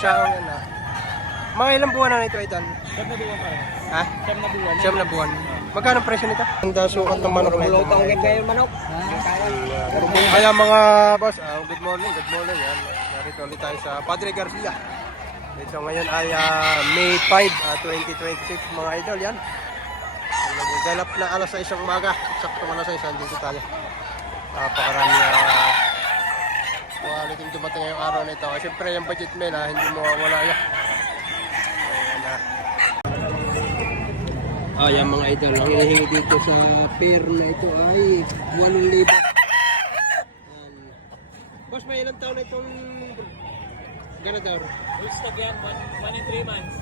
Chaong yan ah. Mga ilang buwan na ito, idol? 7 na buwan pa. Ha? 7 na buwan. 7 na buwan. Magkano presyo nito? Ang sukat ng manok na ito. Bulutang ganda yung manok. Kaya mga boss, good morning, good morning. Yan. Narito ulit tayo sa Padre Garcia. So ngayon ay May 5, 2026 mga idol yan. Naggalap na alas 6 ng umaga. Sakto alas 6, dito tayo. Napakarami quality dumating ngayong araw na ito. Siyempre yung budget mail hindi mo wala yan. Ayan mga idol, ang hinihingi dito sa pair na ito ay 8,000. Boss, may ilang taon na itong ganador? Bullstag yan, 1 and 3 months.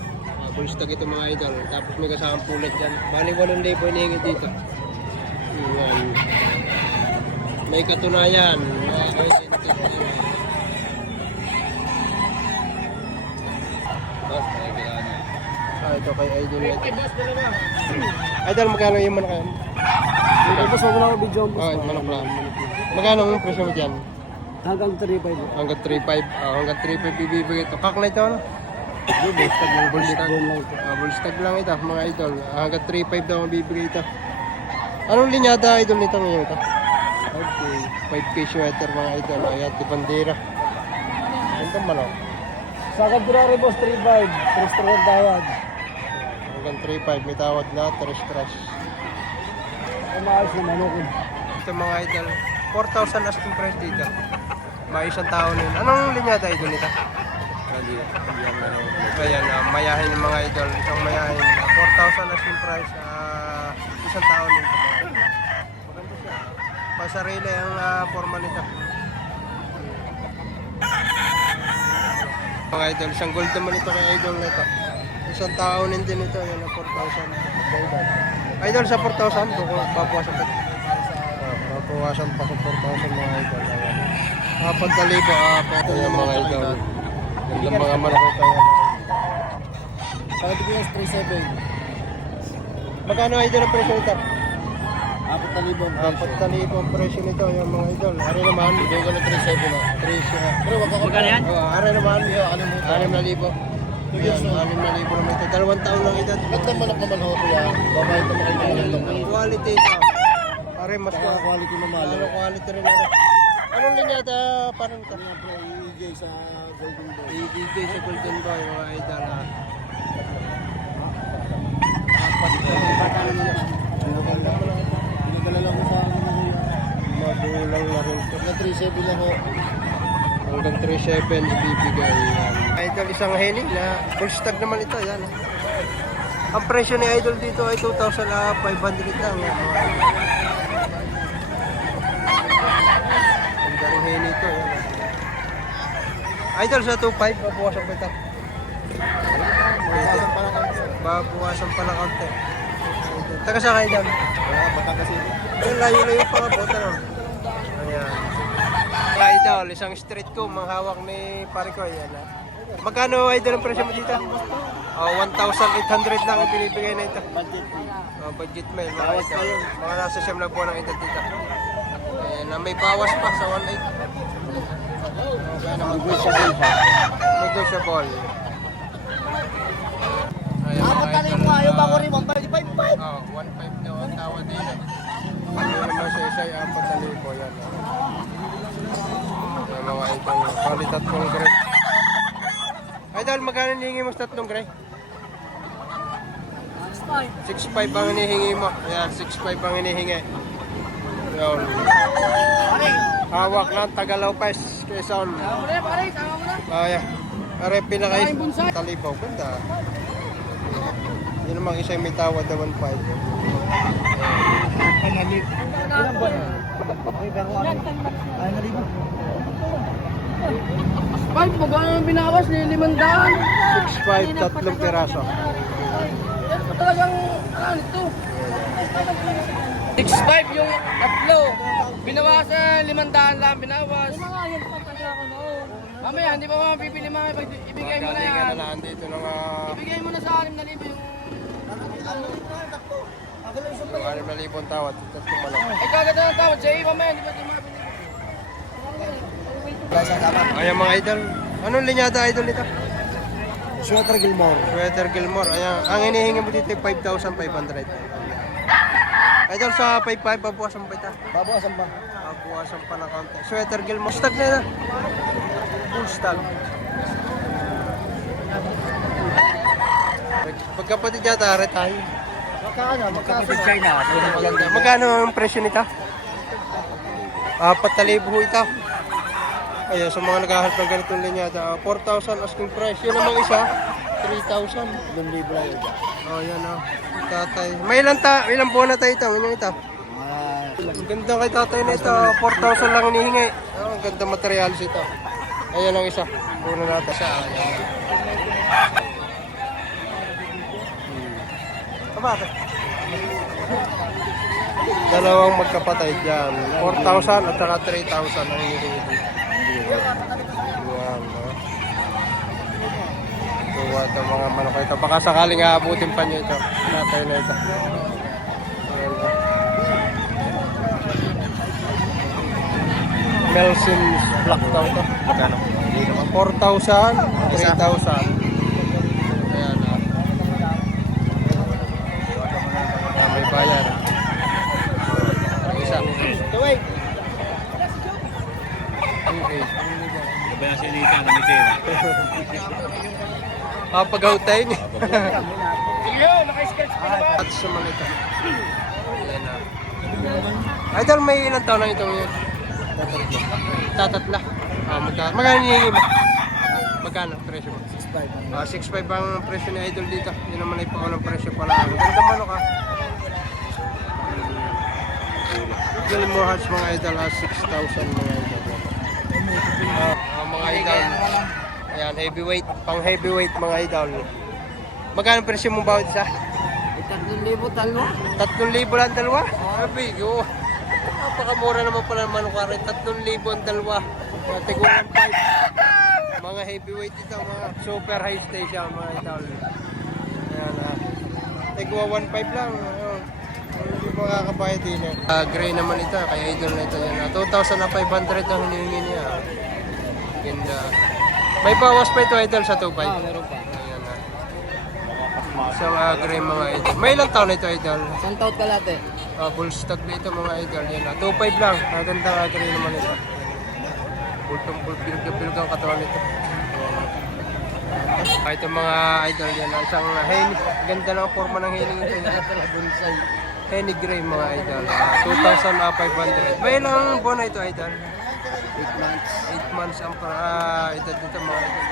Bullstag ito mga idol, tapos may kasamang pulit dyan. Bali 8,000 hinihingi dito. Ayan. May katunayan. Ito kay Idol. Idol, magkano yung manok yan? Tapos wag na ako video. Manok lang. Magkano ang presyo mo dyan? Hanggang 3.5. Hanggang 3.5. Hanggang 3.5 bibigay ito. Kak na ito, ano? Bullstag lang. Bullstag lang ito, mga idol. Hanggang 3.5 daw ang bibigay ito. Anong linyada idol nito ngayon ito? 5K sweater mga idol. Ayan, di bandera. Ito manok. Sa February boss, 3.5. 3 tawad. Hanggang 3.5 may tawad na, tres. Ang maayos na manok. Ito mga idol, 4,000 asking price dito. May isang tao nila. Anong linyada idol nito? Ayan, mayahin yung mga idol. Isang mayahin. 4,000 asking price. Isang tao nito mga idol. Maganda siya. Pasarili ang forma nito. Mga idol, isang gold naman ito kay idol na ito. Isang tao din ito. Yan ang 4,000. Idol sa 4,000, babawasan pa. Babawasan pa sa 4,000 mga idol. 4,000, pwede yung mga idol. Yung mga manok ito. Sa Pilipinas, 3.7. Magkano idol ang presyo nito? 4,000. 4,000 ang presyo nito yung mga idol. Ari naman, bigay ko na 3,700 na. 3,700. Pero wag ako. Magkano yan? Ari naman, 6,000. 2 years na. 6,000 naman ito. 2 taon lang ito. Ba't ang manok naman ho kuya? Babayad naman kayo ng ganito. Ang quality ito. Pare, mas Quality naman. ano quality rin ano. Anong linyata parang ito? EJ sa Golden Boy. DJ sa Golden Boy, mga idol ha. Pinadala lang mo sa akin na kuya. Magulang na rin ito. Na 3.7 lang ho. Hanggang 3,700 ibibigay yan. Idol, isang heni na full stock naman ito. Yan. Ang presyo ni Idol dito ay 2,500 lang. Yan, mga idol. Ang galing heni ito. Yan. Idol, sa 2,500 babawasan pa ito. Babawasan pa ng konti. Taga sa Idol. Baka kasi. Yung layo-layo pa nga po. Ayan. Idol, isang street ko, manghawak ni pare ko. Ayan, ha. Magkano idol ang presyo mo dito? 1,800 lang ang binibigay na ito. Budget mo yun, mga idol. Mga nasa siyam na buwan ang edad dito. Ayan, may bawas pa sa 1,800. Okay naman. Negotiable. Ayan, mga idol. Ayaw ba ko rin 1.5? 1,500 daw ang tawad din. Ano naman sa isa ay 4,000 yan. Ayan, mga idol. Palit at kong gray. Idol, magkano hinihingi mo sa tatlong gray? 6,500 ang hinihingi mo. Ayan, 6,500 ang hinihingi. Ayan. Hawak lang, Tagalopes, Quezon. Ayan. Are, pinakay. Talibaw, ganda. Yun namang isa yung may tawad na 1,500. Ilang buwan na? Ay, nalibo. 5, magkano ang binawas ni 500? 6,500, tatlong piraso. Talagang, ano ito? 6.5 yung tatlo. Binawasan, 500 lang binawas. Mamaya, hindi pa mapipili mga ibigay mo na yan. Galing ka na lang dito ng Ibigay mo na sa 6,000 yung... yung 6,000 tawad. Tatlong malaki. Ay, kaganda ng tawad sa iyo, mamaya, hindi pa ito mapipili. Ayan mga idol. Anong linyada idol nito? Sweater Gilmore. Sweater Gilmore. Ayan. Ang hinihingi mo dito ay 5,500. Idol sa 5,500, babuwasan pa ito. Babawasan pa. Babuwasan pa ng konti. Sweater Gilmore. Stag na yan. Full stag. Pagkapatid yata, tayo. Magkapatid China. Magkano ang presyo nito? 4,000 ito. Ayan, sa mga naghahanap ng ganitong linyada, 4,000 asking price. Yun namang isa, 3,000. 2,000 lang yun. Oh, yan oh. Tatay. May ilang buwan na tayo ito? Ilang ito? Ang ganda kay tatay na ito. 4,000 lang hinihingi. Oh, ang ganda materials ito. Ayan ang isa. Puno natin siya. Ayan. Kabate. Dalawang magkapatay dyan. 4,000 at saka 3,000 ang hinihingi dito. Ayan. Tuwa ito mga manok ito. Baka sakaling aabutin pa nyo ito. Natay na ito. Ayan. Melson's Black daw ito. 4,000, 3,000. Ayan. Ayan, may bayan. Isa. Okay. Kaya silita ng mitin. Pag-outay niya. Sige, naka-sketch ka na ba? At sumalita. Ayan na. Idol, may ilang taon na ito ngayon? Tatatla. Magkano hinihingi mo? Magkano presyo mo? 6,500 ang presyo ni Idol dito. Yun naman ay paunang presyo pala. Ganda manok ha. Gilmore Hearts mga Idol, 6,000 mga Idol. Mga Idol. Ayan, heavyweight. Pang heavyweight mga Idol. Magkano presyo mo bawat isa? 3,000 dalawa. 3,000 lang dalawa? Sabi ko. Napakamura naman pala ng manok rin. 3,000 ang dalawa. Tigo 1,500. Mga heavyweight ito, mga super high station mga Idol. Ayan na. Tigo 1,500 lang. Hindi makakabayad din eh. Gray naman ito, kaya Idol na ito yan. 2,500 ang hinihingi niya. Ganda. May bawas pa ito Idol sa 2,500. Meron pa. Ayan na. Isang gray mga Idol. May ilang taon na ito Idol? Isang taon ka lahat eh. Full stock na ito mga Idol. Yan na. 2,500 lang. Magandang gray naman ito. Bultong bilog ang katawan nito. Ito mga Idol yan. Isang henny. Ganda ng forma ng henny ito. Bonsai. Henny gray mga Idol. 2,500. May ilang buwan na ito Idol? 8 months. 8 months ang edad dito mga Idol.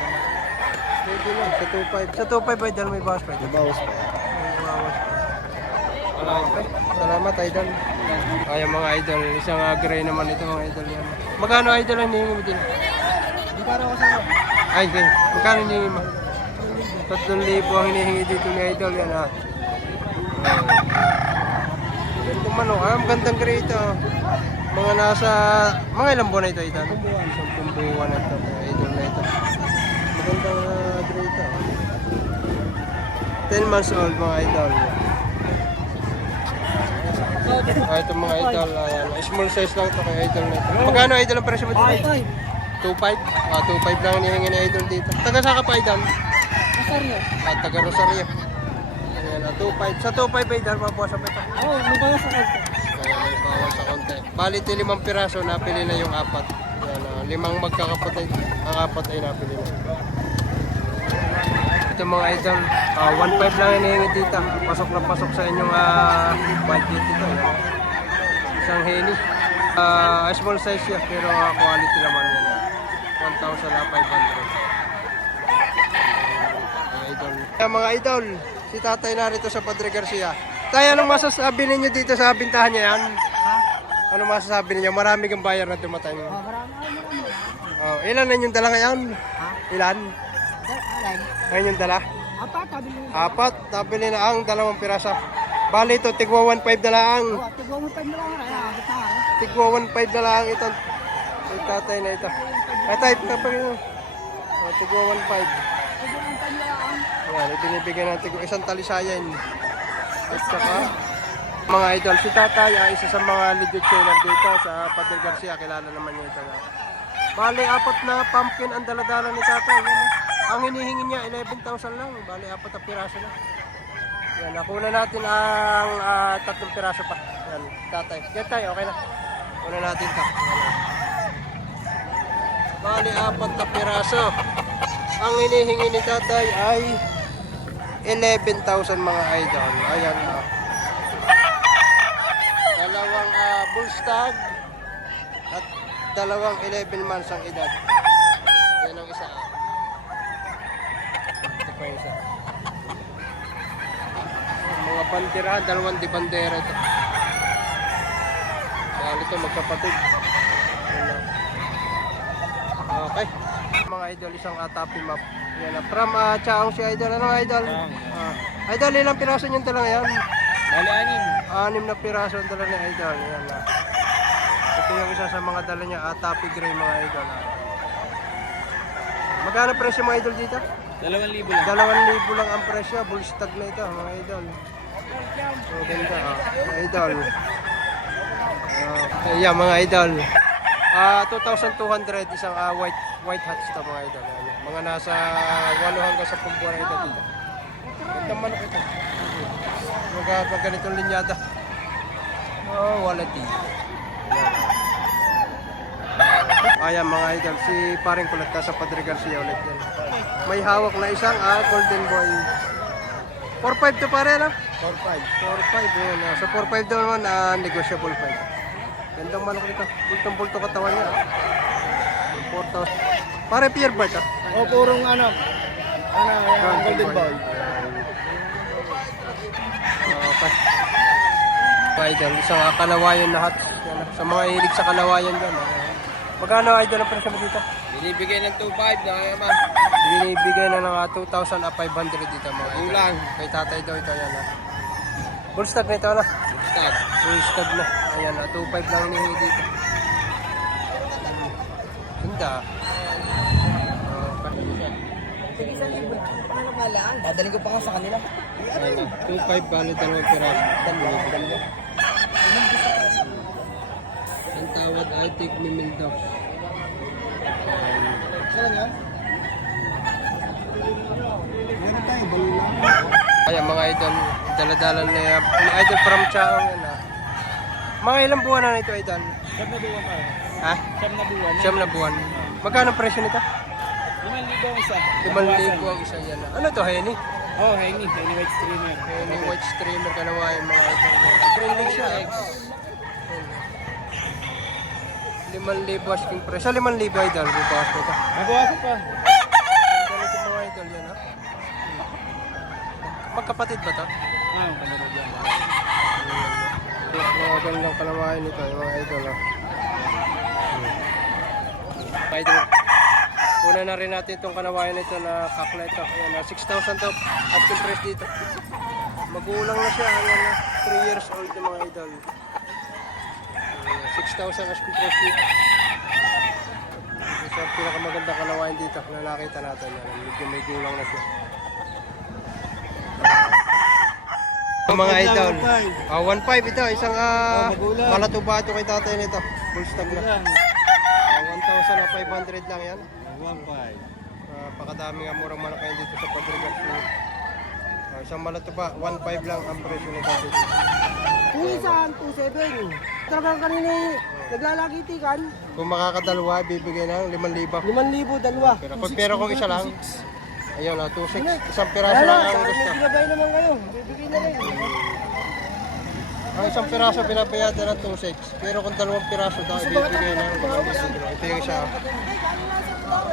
Pwede lang. Sa 2,500. Sa 2,500 Idol may bawas pa ito. Bawas pa. May bawas pa. Salamat Idol. Ayan mga Idol. Isang gray naman ito mga Idol yan. Magkano Idol ang hinihingi mo din? Hindi para ako sa Ay, okay. Magkano hinihingi mo? 3,000 ang hinihingi dito ni Idol yan ha. Ganda manok. Ang gandang gray ito. Mga nasa... Mga ilang buwan na ito Idol? 10 buwan na ito. Idol na ito. Magandang gray ito. 10 months old mga Idol. Ito mga Idol. Ayan. Small size lang ito kay Idol na ito. Magkano Idol ang presyo mo dito? 2,500? 2,500 lang hinihingi ni Idol dito. Taga saan ka pa Idol? Rosario. Taga Rosario. Ayan, 2,500. Sa 2,500 Idol, mabuwasan pa ito. Oo, may bawas sa konti. Ayan, may bawal sa konti. Bali, 5 piraso, napili na yung 4. Ayan, 5 magkakapatid. Ang 4 ay napili na. Ito mga Idol, 1,500 lang hinihingi dito. Pasok na pasok sa inyong budget dito. Ayan. Isang heni. Small size siya, pero quality naman yan. 1,500. Idol. Kaya mga Idol, si tatay narito sa Padre Garcia. Tay, anong masasabi ninyo dito sa bintahan niya yan? Anong masasabi ninyo? Marami kang bayar na dumating. Ilan na yung dala ngayon? Ilan? Ngayon yung dala? Apat. Nabili na ang 2 pirasa. Bali ito, tigwa 1,500 na lang. Tigwa 1,500 na lang ito. Yung tatay na ito. Tatay, tigwa 1,500. Yan, ibinibigyan natin kung isang talisayan. At saka, mga Idol, si tatay ay isa sa mga legit seller dito sa Padre Garcia. Kilala naman niya ito. Bali, 4 na pumpkin ang daladala ni tatay. Yan, Ang hinihingi niya 11,000 lang. Bali, 4 na piraso na. Yan, nakuna natin ang 3 piraso pa. Yan, tatay. Yan tayo, okay na. Kuna natin ito. Bali, 4 na piraso. Ang hinihingi ni tatay ay 11,000 mga idol. Ayan. Dalawang bull stag at dalawang 11 months ang edad. Yan ang isa. Ito pa yung isa. Mga bandera, dalawang di bandera ito. Dahil ito magkapatid. Okay. Mga idol, isang atapi map. Yan na. From Chaong si idol. Ano idol? Idol, ilang piraso niyong talang yan? Bali, 6 na piraso ang dala ni idol. Yan na. Ito yung isa sa mga dala niya, atapi gray mga idol. Magkano presyo mga idol dito? 2,000 lang. 2,000 lang ang presyo. Bull stag na ito mga idol. So, ganda mga idol. Ayan mga idol. 2,200 isang white hats ito mga idol. Ayan. Mga nasa 8 hanggang 10 buwan na ito dito. Gandang manok ito. Mag ganitong linyada. Oh, walati. Ayan mga idol, si paring kulat sa Padre Garcia ulit yan. May hawak na isang golden boy. 4-5 to pare na? 4,500. 4-5 yun. So 4-5 daw naman, negotiable 5. Gandang manok nito. Bultong-bulto katawan niya. 4,000. Pare Pierre Bart ah. O, purong ano, golden boy. Okay. Idol, isang kalawayan lahat. Yan, sa mga hilig sa kalawayan dyan. Magkano idol ang presyo mo dito? Binibigay ng 2.5 na naman. Binibigay na ng 2,500 dito mga idol. Kulang. Kay tatay daw ito. Yan, bull stag na ito na. Stag. Bull stag na. Ayan, 2,500 lang hinihingi dito. Ganda. Dadaling ko pa nga sa kanila. Ayan, 2,500 bali dalawang piraso. Ang tawad ay tigmimil daw. Saan yan? Meron tayo, balula. Ayan mga idol, dala-dala na yan. Mga idol from Chaong yan ah. Mga ilang buwan na ito idol? 7 na buwan pa. Ha? 7 na buwan. 7 na buwan. Magkano ang presyo nito? 5,000 ang isa. 5,000 ang isa yan ah. Ano to, Henny? Oh, Henny white streamer. Henny white streamer kalawayan mga idol. Green link siya. 5,000 asking price. Sa 5,000 idol, bukas ko ito. Nabawasan pa. Ang ito mga idol yan ha. Magkapatid ba ito? Kanina dyan. Mga gandang kalawayan nito, yung mga idol ha. Idol. Una na rin natin itong kanawayan nito na kakla ito. Ayan, 6,000 to. Asking price dito. Magulang na siya. Ayan, 3 years old na mga idol. 6,000 asking price dito. Ito ang pinakamagandang kanawayan dito na nakita natin. Medyo may gulang na siya. Mga idol. 1,500 ito. Isang malatubato kay tatay nito. Full stag na. 1,500 lang yan. 1,500. Pakadami nga murang manok kayo dito sa Padre Garcia. Isang malatuba, 1,500 lang ang presyo nito dito. Kung isang 2.7. Talagang kanina naglalagitikan. Kung makakadalawa, bibigay ng 5,000. 5,000 dalawa. Pero kung isa lang, ayun, 2,600. Isang piraso lang ang gusto. Binabay naman kayo. Bibigay na rin. Ang isang piraso binabayad na ng 2,600. Pero kung 2 piraso daw, ibibigay ng 5,000. Ito yung isa.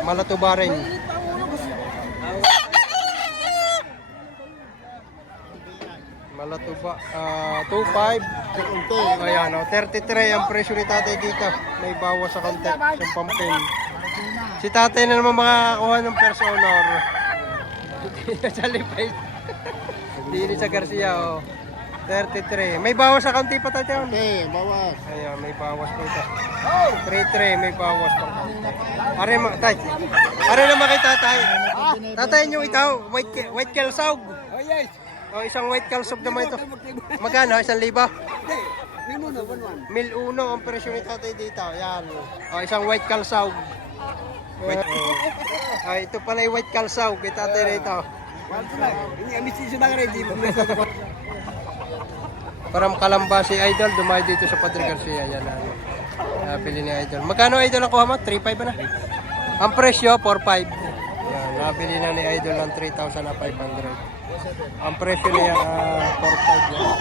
Malatuba rin. Malatuba. 2,500. Ayan, 33 ang presyo ni tatay dito. May bawas sa konti. Sa pampin. Si tatay na naman makakakuha ng first honor. Hindi na sa Lipay. Hindi sa Garcia, oh. 33. May bawas sa konti pa tayo. Okay, bawas. Ayan, may bawas po ito. 3-3, may bawas pa. Are naman kay tatay. Tatay nyo itaw, white kalsog. Oh yes. O, isang white kalsog naman ito. Magkano? 1,000? 1,1. 1,001 ang presyo ni tatay dito. Yan. O, isang white kalsog. Ito pala yung white kalsaw. Kita tayo rito. Parang kalamba si Idol. Dumayo dito sa Padre Garcia. Yan na. Nabili ni Idol. Magkano Idol ang kuha mo? 3.5 ba na? Ang presyo, 4.5. Yan. Nabili na ni Idol ng 3,500. Ang presyo niya, 4.5 yan.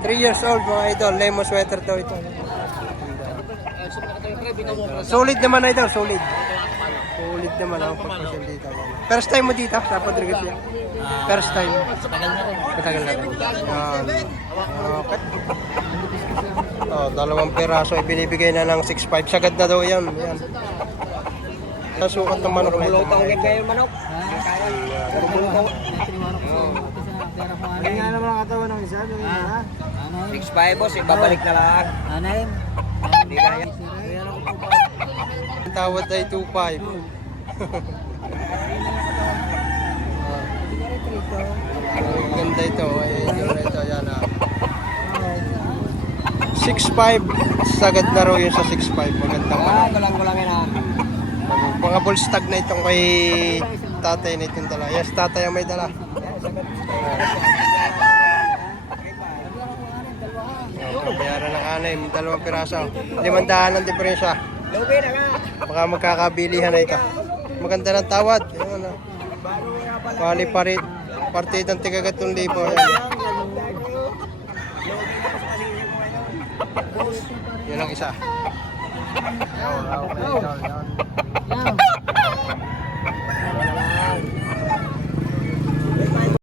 3 years old mga Idol. Lemon sweater daw ito. Solid naman Idol, solid. Solid naman ang pagpasyal dito. First time mo dito sa Padre Garcia? First time. Matagal na rin. Okay. Oh, 2 piraso ay binibigay na ng 6.5. Sagad na daw yan. Yan. Nasukat ng manok na ito. Bulutong kayo manok. Ano nga naman ang katawan ng isa? 6.5 boss, ibabalik na lang. Hindi kaya. Ang tawad ay 2.5. Ang ganda ito. Ay, ito yan. 6.5. Sagad na raw yun sa 6.5. Magandang manok. Kulang-kulang yan ah. Mga bullstag na itong kay tatay na itong dala. Yes, tatay ang may dala. Bayaran ng 6, 2 piraso. 500 ang diferensya. Baka magkakabilihan na ito. Maganda ng tawad. Ayan, pali-parit. Partidang tigagatong libo. Yan ang isa. Okay, yan.